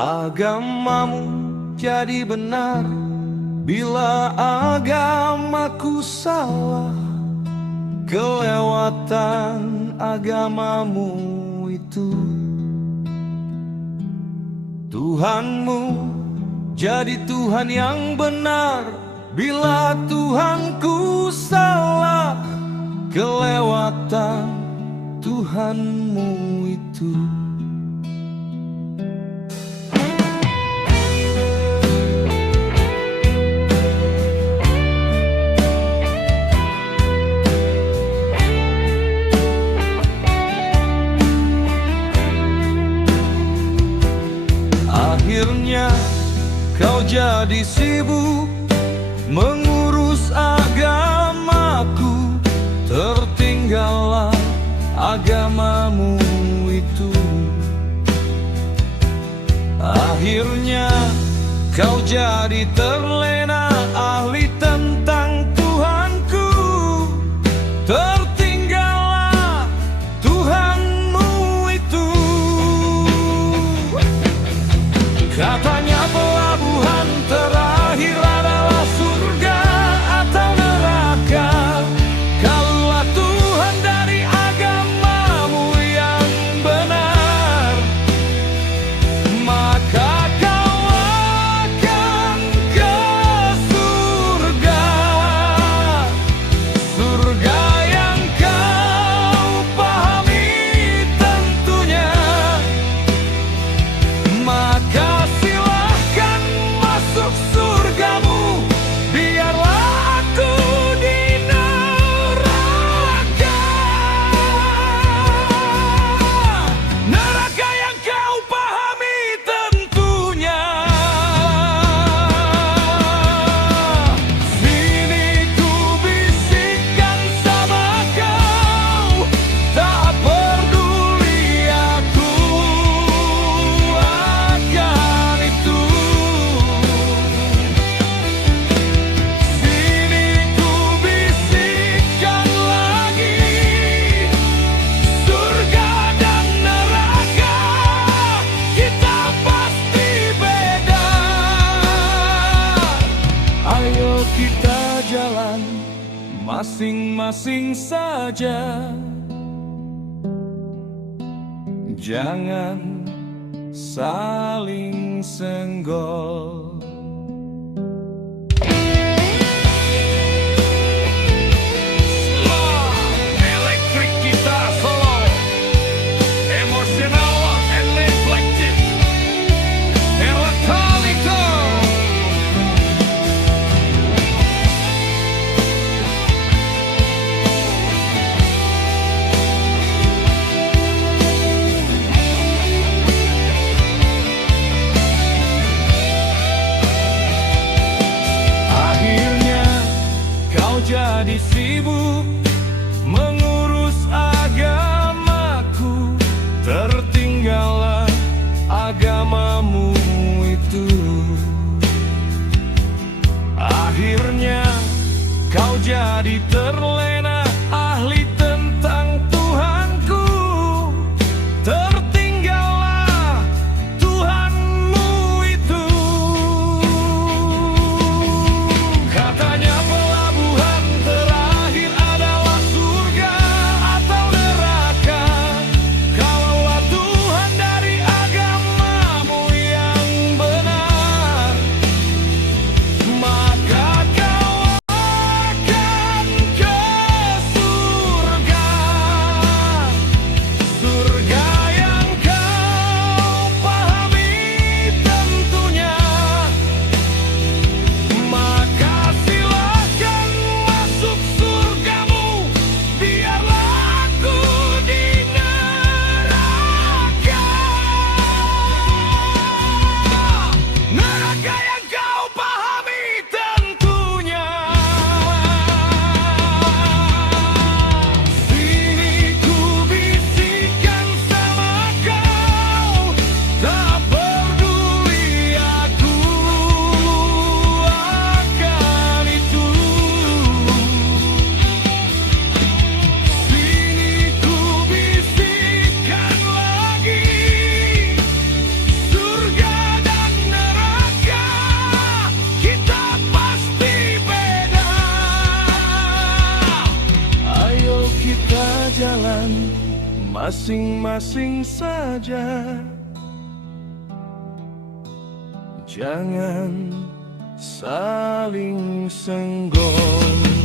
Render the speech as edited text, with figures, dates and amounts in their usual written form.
Agamamu jadi benar bila agamaku salah. Kelewatan agamamu itu. Tuhanmu jadi Tuhan yang benar bila Tuhanku salah. Kelewatan Tuhanmu itu. Akhirnya kau jadi sibuk mengurus agamaku. Tertinggallah agamamu itu. Akhirnya kau jadi terlena ahli tentang Tuhanku. Tertinggallah Tuhanmu itu. Katanya pelabuhan terakhir adalah surga atau neraka. Kalaulah Tuhan dari agamamu yang benar, maka kau akan ke surga. Surga yang kau pahami tentunya. Maka silahkan masuk surgamu, biarlah aku di neraka. Neraka yang kau pahami tentunya. Sini ku bisikkan sama kau, tak peduli aku akan itu. Sini ku bisikkan lagi, surga dan neraka kita pasti beda. Ayo kita jalan masing-masing saja. Jangan saling senggol. Elektrik kita slow, emotional and neglected. Electronico. masing-masing saja. Jangan saling senggol.